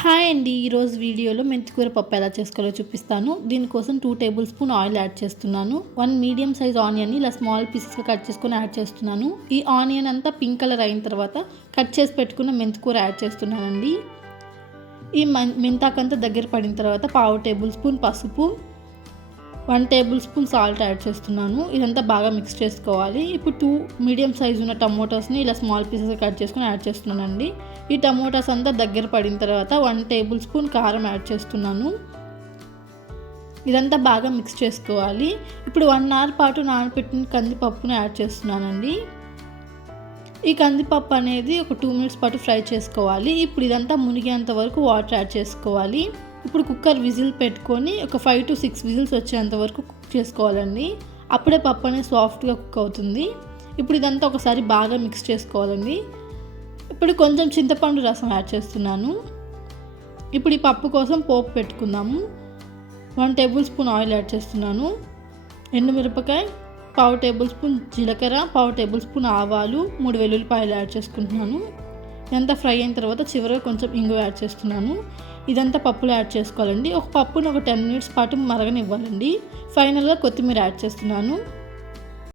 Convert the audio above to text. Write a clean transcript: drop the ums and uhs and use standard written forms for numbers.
Hi అండి. ఈరోజు వీడియోలో మెంతికూర పప్పు ఎలా చేసుకోవాలో చూపిస్తాను. దీనికోసం 2 టేబుల్ స్పూన్ ఆయిల్ యాడ్ చేస్తున్నాను. 1 మీడియం సైజ్ ఆనియన్ని ఇలా స్మాల్ పీసెస్గా కట్ చేసుకొని యాడ్ చేస్తున్నాను. ఈ ఆనియన్ అంతా పింక్ కలర్ అయిన తర్వాత కట్ చేసి పెట్టుకున్న మెంతికూర యాడ్ చేస్తున్నానండి. ఈ మెంతాకంతా దగ్గర పడిన తర్వాత 1/2 టేబుల్ స్పూన్ పసుపు, 1 టేబుల్ స్పూన్ సాల్ట్ యాడ్ చేస్తున్నాను. ఇదంతా బాగా మిక్స్ చేసుకోవాలి. ఇప్పుడు 2 మీడియం సైజు ఉన్న టమోటాస్ని ఇలా స్మాల్ పీసెస్ కట్ చేసుకొని యాడ్ చేస్తున్నానండి. ఈ టమోటాస్ అంతా దగ్గర పడిన తర్వాత 1 టేబుల్ స్పూన్ కారం యాడ్ చేస్తున్నాను. ఇదంతా బాగా మిక్స్ చేసుకోవాలి. ఇప్పుడు 1 అవర్ పాటు నానబెట్టిన కందిపప్పును యాడ్ చేస్తున్నానండి. ఈ కందిపప్పు అనేది ఒక 2 మినిట్స్ పాటు ఫ్రై చేసుకోవాలి. ఇప్పుడు ఇదంతా మునిగేంత వరకు వాటర్ యాడ్ చేసుకోవాలి. ఇప్పుడు కుక్కర్ విజిల్ పెట్టుకొని ఒక 5 to 6 విజిల్స్ వచ్చేంత వరకు కుక్ చేసుకోవాలండి. అప్పుడే పప్పు అనేది సాఫ్ట్గా కుక్ అవుతుంది. ఇప్పుడు ఇదంతా ఒకసారి బాగా మిక్స్ చేసుకోవాలండి. ఇప్పుడు కొంచెం చింతపండు రసం యాడ్ చేస్తున్నాను. ఇప్పుడు ఈ పప్పు కోసం పోపు పెట్టుకుందాము. 1 టేబుల్ స్పూన్ ఆయిల్ యాడ్ చేస్తున్నాను. ఎండుమిరపకాయ, 1/2 టేబుల్ స్పూన్ జీలకర్ర, 1/2 టేబుల్ స్పూన్ ఆవాలు, 3 వెల్లుల్లిపాయలు యాడ్ చేసుకుంటున్నాను. ఇదంతా ఫ్రై అయిన తర్వాత చివరిగా కొంచెం ఇంగువ యాడ్ చేస్తున్నాను. ఇదంతా పప్పులో యాడ్ చేసుకోవాలండి. ఒక పప్పును ఒక 10 మినిట్స్ పాటు మరగనివ్వాలండి. ఫైనల్గా కొత్తిమీర యాడ్ చేస్తున్నాను.